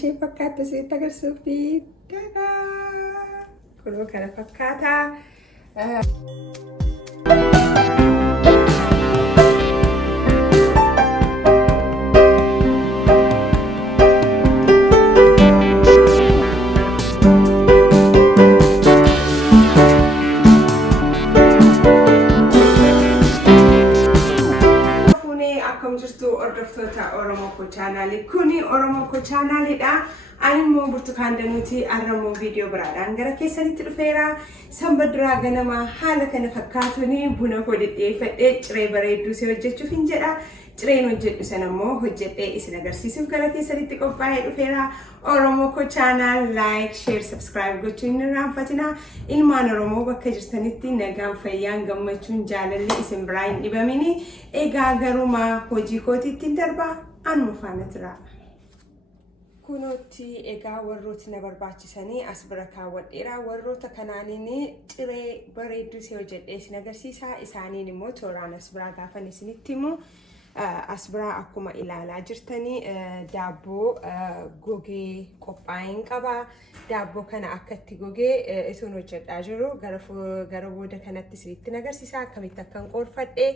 ishee fakkaattu sitti agarsiisuufi dagaa kunoo kana fakkaata. Ordoftoota Oromoo Koo chaanaalii kuni Oromoo Koo chaanaaliidha. Ani immoo Burtukaan Danuuti arramoo viidiyoo biraadhaan gara keessanitti dhufeera. Sanbadduraa ganama haala kana fakkaatuun buna koo dhidhiyeeffadhee ciree bareedduu si hojjechuuf hin jedha. Cireen hojjedhu sana immoo hojjedhee isin agarsiisuuf gara keessanitti qophaa'ee dhufeera. Oromoo Koo chaanaal like, share, subscribe gochuun hin irraanfatina. Ilmaan Oromoo bakka jirtanitti nagaan fayyaan gammachuun jaalalli isin biraa hin dhibamini. Egaa garuma hojii kootiitti darbaa anuma faana tura. Kunooti egaa warrooti na barbaachisanii as bira kaawwadheera. Warroota kanaaniin ciree bareedduu si hojjedhee isin agarsiisa. Isaaniin immoo tooraan as biraa gaafan isinitti himu. As biraa akkuma ilaalaa jirtanii daabboo gogee qophaa'een qaba. Daabboo kana akkatti gogee isuun hojjedhaa jiru gara booda kanatti isinitti agarsiisa akkamitti akkan qoorfadhee.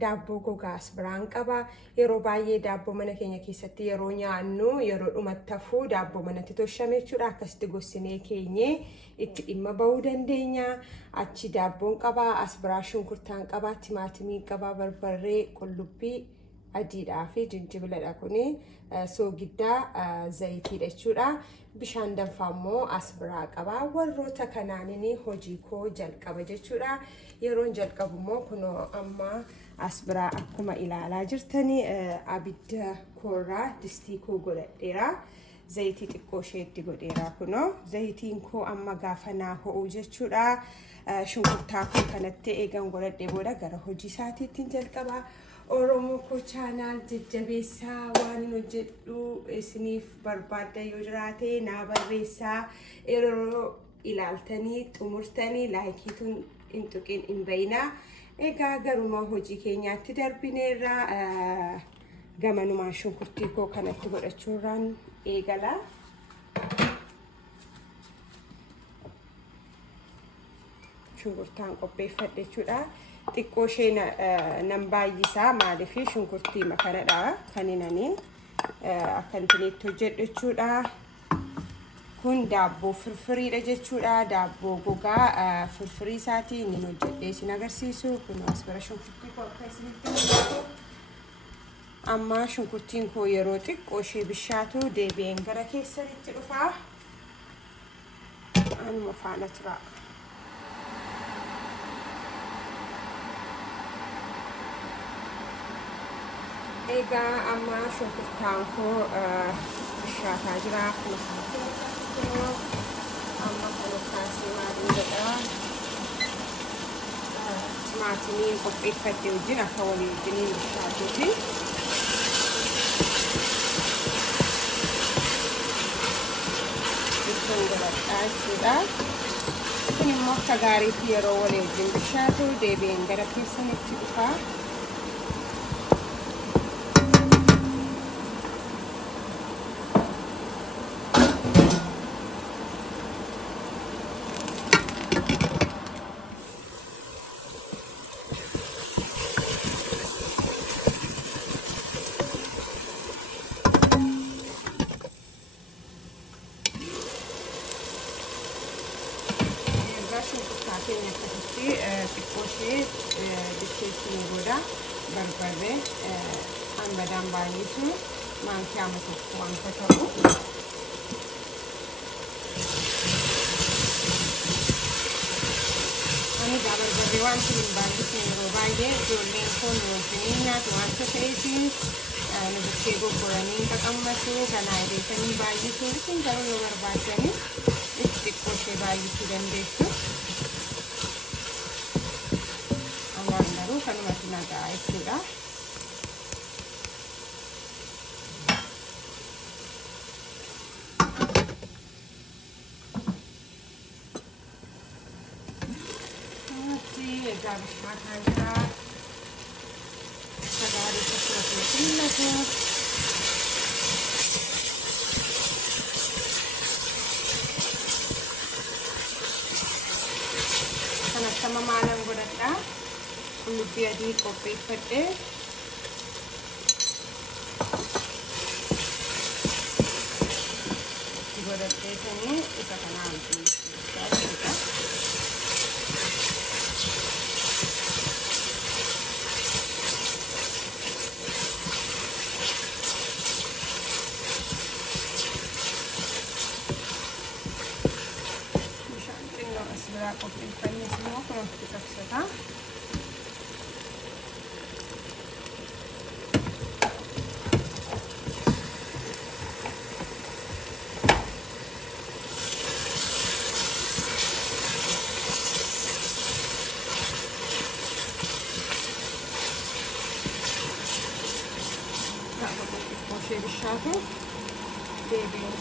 Daabboo gogaa as biraan qaba. Yeroo baay'ee daabboo mana keenya keessatti yeroo nyaannu yeroo dhumatti hafuu daabboo manatti tolchame jechuudha. Akkasitti gossinee keenyee itti dhimma bahuu dandeenya. Achi daabboon qaba, as biraa shunkurtaan qaba, timaatimii qaba, barbarree, qullubbii adiidhaa fi jinjibiladha kuni. Soogiddaa zayitiidha jechuudha. Bishaan danfaa immoo as biraa qaba. Warroota kanaaniin hojii koo jalqaba jechuudha. Yeroon jalqabu immoo kunoo amma as biraa akkuma ilaalaa jirtanii abidda koorraa distii koo godhadheera. Zayitii xiqqoo isheetti godheera kunoo. Zayitiin koo amma gaafa naa ho'u jechuudha. Shunkurtaa koo kanatti eegan godhadhee booda gara hojii isaatiitti jalqaba. Oromoo Koo chaanaal jajjabeessaa waan hin hojjedhu isiniif barbaadda yoo jiraate naa barreessaa. Yeroo ilaaltanii xumurtanii laayikiituun hin tuqin hin bayinaa. Egaa garuma hojii keenyaatti darbineerra gamanumaan shunkurtii koo kanatti godhachuurraan eegala. Shunkurtaan qopheeffadhe jechuudha. Xiqqoo ishee nan baay'isaa maaliif shunkurtii makanadha kan inni akkantinitti hojjedhu jechuudha. Kun daabboo firfiriidha jechuudha. Daabboo gogaa firfirii isaatii inni hojjedhee isin agarsiisu. Kun as bira shunkurtii koo akka isinitti mul'atu. Amma shunkurtiin koo yeroo xiqqoo ishee bishaatu deebi'een gara keessanitti dhufa. Anuma faana tura. Egaa amma shunkurtaan koo bishaataa jira. Amma kana kaasee maaliin godhaa timaatimii qopheeffadhe wajjin akka walii wajjiniin bishaatuuti. Ittoon godhadhaa jechuudha. Kun immoo akka gaariitti yeroo walii wajjin bishaatu deebi'een gara keessanitti dhufa. Keenya akkasitti xiqqoo ishee bilcheessine booda barbarree hanbadaan baay'isu maankiyaa tokko wanta ta'u. Ani barbarree wanti hin baay'isne yeroo baay'ee ijoolleen koo nu wajjin nyaatu wanta ta'eef nu bukkee goggoranii qaqammasu kanaa edeetanii baay'isu isin garuu yoo barbaadanii itti xiqqoo ishee baay'isuu dandeessu. Kanumatti nagaa jechuudha. egaa bishaan jira sagaarii tokko filatu Dabalatama maalan godhadha. Qullubbii adii qopheeffadhe. Godhadheetanii isa kanaan jechuudha. Bishaan xinnoo as biraa qopheeffannes immoo kun ofitti qabsata. Bishaatu deebiin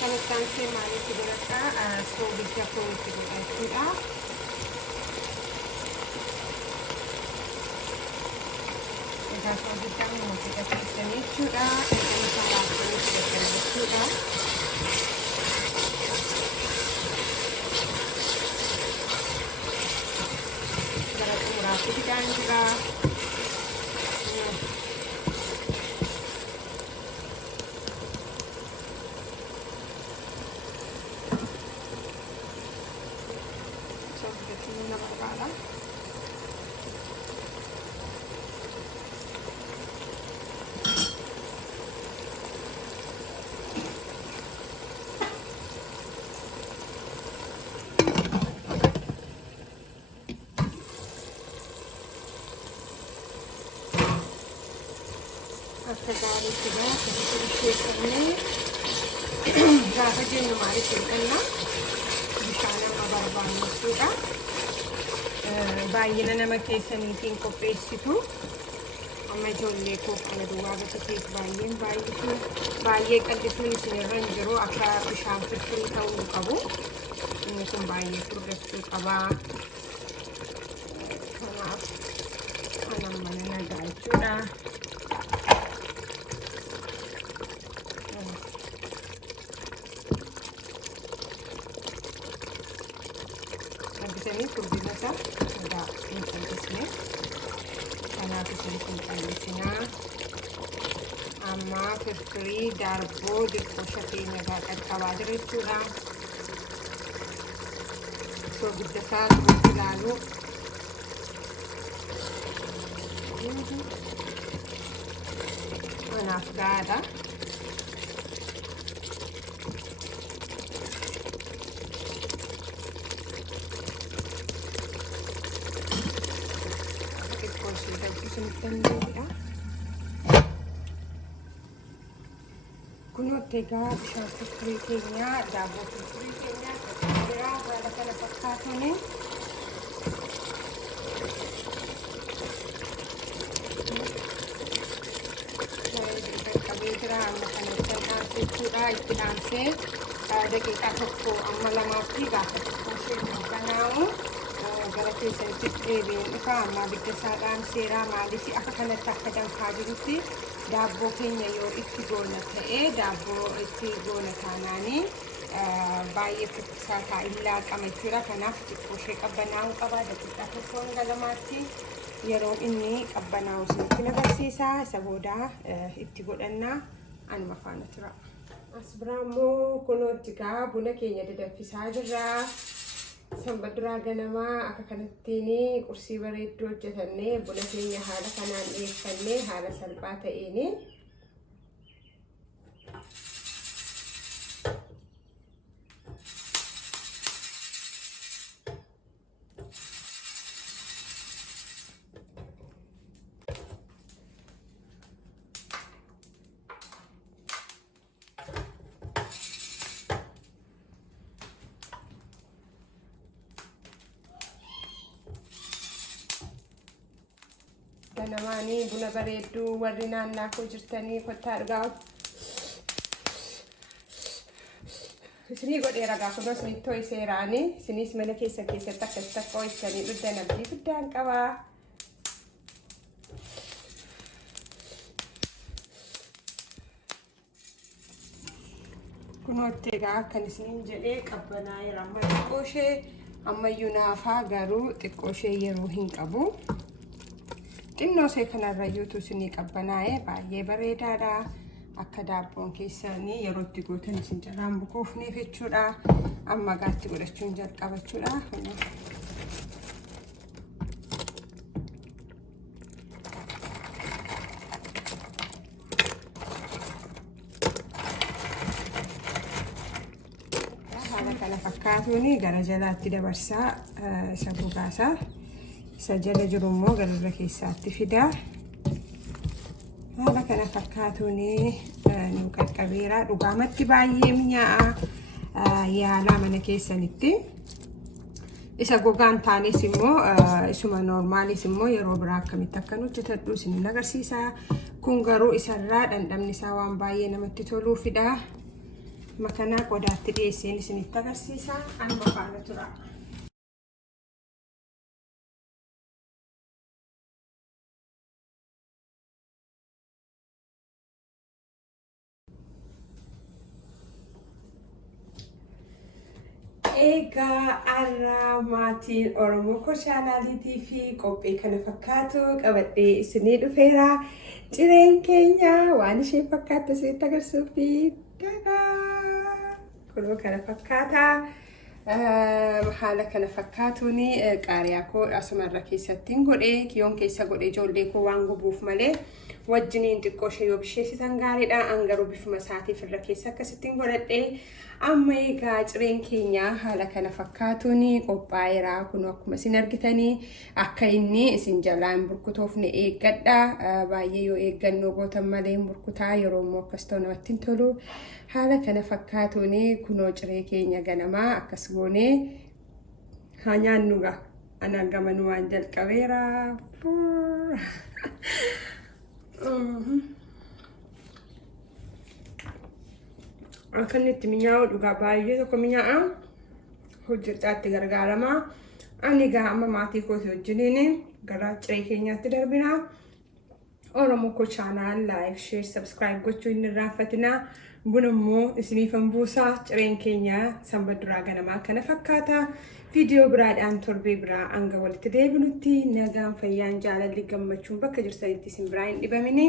kanatti maaliif godhadha? Soogidda koo itti godhachuudha. Egaa soogidda immoo itti godhatan jechuudha. Egaa salaatanii itti godhatan jechuudha. Gara xumuraatti fidaan jira. Kagari juga sedikit gaafa jennu maaliif jedhanna bishaan amma barbaannechuudha. Baay'ina nama keessaniitiin qopheessitu. Amma ijoollee koo kana duwwaa gatiitiif baay'ee qal'isuun isinirra hin jiru. Akka bishaan firfirii ta'uu qabu. Inni kun baay'ee furgachuu qaba. Kanaaf kanan mana nagaa jechuudha. Ini turbina sa ada ini karena itu kondisinya ama free darbo di koshati nggak kawadir itu lah so bisa satu lalu mana ada Kuno tega bishaan firfirii keenya daaboo firfirii keenya biraa haala kana fakkaatuni qabee jira amma kanatti dhaansechuudha itti dhaansee daqiiqaa tokko amma lamaatti gaafa tokko ishee qabbanaa'u gara keessatti deebiin dhufa amma abidda isaa dhaanseera maaliif akka kanatti akka danfaa jirutti daaboo keenya yoo itti goona ta'e daaboo itti goona taanaanii baay'ee fuffisaa taa'illaa qaba jechuudha. Kanaaf xiqqoo ishee qabbanaa'uu qaba daqiiqaa tokko hanga lamaatti yeroo inni qabbanaa'u isinitti agarsiisa. Isa booda itti godhannaa anuma faana tura. As biraa immoo kunuutti gaa buna keenya danfisaa jirra. Sanbaduraa ganamaa akka kanattiin qursii bareedduu hojjetannee buna keenya haala kanaan dhiyeeffannee haala salphaa ta'een haala namaanii buna bareedduu warri naannoo jirtanii kottaa argaa isinii godhee ragaa kunuus mittoo iseeraanii isinis mana keessatti akkas takka ho'isanii dhudhan abdii guddaan qabaa. Kunuutti egaa akkan isiniin jedhee qabbanaa'eera amma xiqqooshee ammayyuu naafaa garuu xiqqooshee yeroo hin qabu. Xinnoosee kanarrayyuutu isinii qabbanaa'ee baay'ee bareedaadha. Akka daabboon keessanii yeroo itti gootan isin jalaan bukuufneef jechuudha. Amma gaatti godhachuun jalqabachuudha. Kana fakkaatuuni gara jalaatti dabarsaa isa gogaasaa isa jala jiru immoo gara keessaatti fidaa. Haala kana fakkaatuuni nu qaqqabeera dhugaamatti baay'ee mi'aa'a yaalaa mana keessanitti. Isa gogaan taanes immoo isuma normaalis immoo yeroo biraa akkamitti akka hojjetadhu isin agarsiisa. Kun garuu isarraa dhandhamni isaa waan baay'ee namatti toluufidha. Makana qodaatti dhiyeesseen isinitti agarsiisa. Amma faana tura. Egaa arraa maatiin Oromoo Kochaanaaliitii fi qophii kana fakkaatu qabadhee isinii dhufeera. Cireen keenya waan isheen fakkaattu isinitti agarsiisuufi kunoo kana fakkaata. Haala kana fakkaatuuni qaariyaa koo asumarra keessattiin godhee kiyyoon keessa godhee ijoollee koo waan gubuuf malee wajjiniin xiqqoo ishee yoo bisheessitan gaariidha. Angaruu bifuma isaatiif irra keessa akkasittiin godhadhee amma egaa cireen keenya haala kana fakkaatuuni qophaa'eera. Kun akkuma isin argitanii akka inni isin jalaa hin burkutoofne eeggadha. Baay'ee yoo eeggannoo gootan malee hin burkutaa yeroo immoo akkas ta'u namatti hin tolu. Haala kana fakkaatuuni kunoo ciree keenya ganamaa akkas goonee haa nyaannugaa. Anaan gamanuu waan jalqabeera. Akan itti mi'aawu dhugaa baay'ee tokko mi'aa'a. Hojjettaatti gargaarama. Ani egaa amma maatii kooti wajjiniin gara ciree keenyaatti darbina. Oromoo Kochaanaal like, share, subscribe gochuu hin irraanfatina. Buna immoo isiniifan buusaa. Cireen keenya sanbata duraa ganamaa kana fakkaata. Viidiyoo biraadhaan torbee biraa hanga walitti deebinutti nagaan fayyaan jaalalli gammachuun bakka jirtanitti isin biraa hin dhibamini.